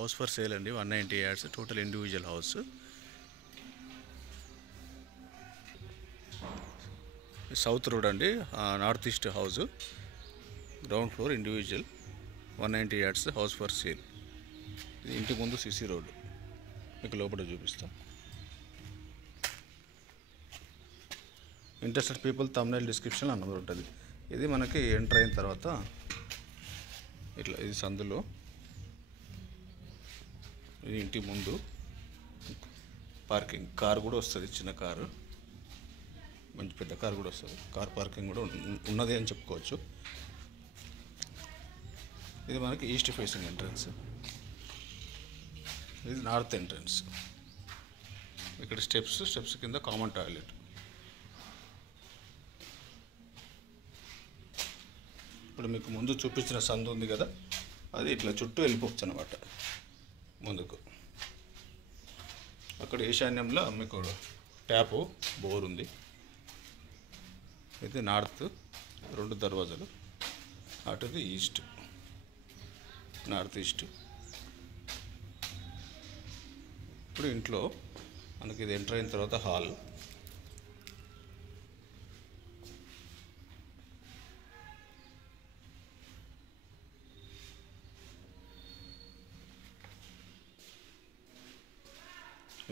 House for sale అండి. 190 yards total individual house. South road అండి, north east house, ground floor, individual, 190 yards house for sale. ఇది ఇంటి ముందు CC road. మీకు లోపల చూపిస్తా. ఇంట్రెస్టెడ్ పీపుల్ థంబ్నెయిల్ డిస్క్రిప్షన్లో నెంబర్ ఉంటుంది. ఇది మనకి ఎంటర్ అయిన తర్వాత ఇట్లా, ఇది సందులో, ఇది ఇంటి ముందు పార్కింగ్. కారు కూడా వస్తుంది, చిన్న కారు, మంచి పెద్ద కారు కూడా వస్తుంది. కార్ పార్కింగ్ కూడా ఉన్నది అని చెప్పుకోవచ్చు. ఇది మనకి ఈస్ట్ ఫేసింగ్ ఎంట్రన్స్. ఇది నార్త్ ఎంట్రన్స్. ఇక్కడ స్టెప్స్ కింద కామన్ టాయిలెట్. ఇప్పుడు మీకు ముందు చూపించిన సందు ఉంది కదా, అది ఇట్లా చుట్టూ వెళ్ళిపోవచ్చు అన్నమాట ముందుకు. అక్కడ ఈశాన్యంలో మీకు ట్యాపు, బోర్ ఉంది. ఇది నార్త్, 2 దర్వాజాలు. అటుది ఈస్ట్, నార్త్ ఈస్ట్. ఇప్పుడు ఇంట్లో మనకి ఇది ఎంటర్ అయిన తర్వాత హాల్.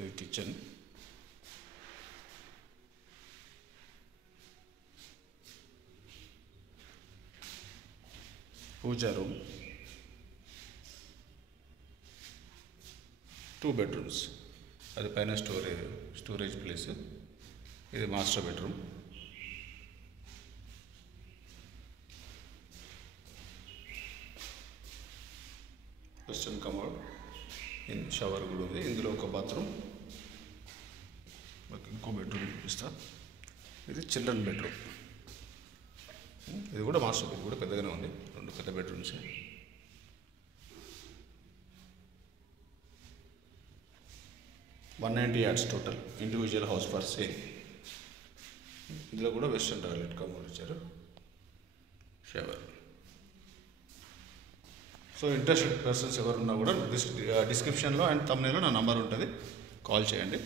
ఇది కిచెన్. పూజా రూమ్, 2 bedrooms. అది పైన స్టోరేజ్ ప్లేస్. ఇది master bedroom. Western commode, shower కూడా ఉంది. ఇందులో ఒక బాత్రూమ్. ఇంకో బెడ్రూమ్ చూపిస్తా. ఇది చిల్డ్రన్ బెడ్రూమ్. ఇది కూడా మాస్టర్ బెడ్, కూడా పెద్దగానే ఉంది. 2 పెద్ద bedrooms. $190 yards total individual house for sale. ఇందులో కూడా వెస్టర్న్ టాయిలెట్ కమోడ్ ఇచ్చారు, షవర్. సో ఇంట్రెస్టెడ్ పర్సన్స్ ఎవరున్నా కూడా డిస్క్రిప్షన్లో అండ్ థంబ్నెయిల్లో నా నంబర్ ఉంటుంది, కాల్ చేయండి.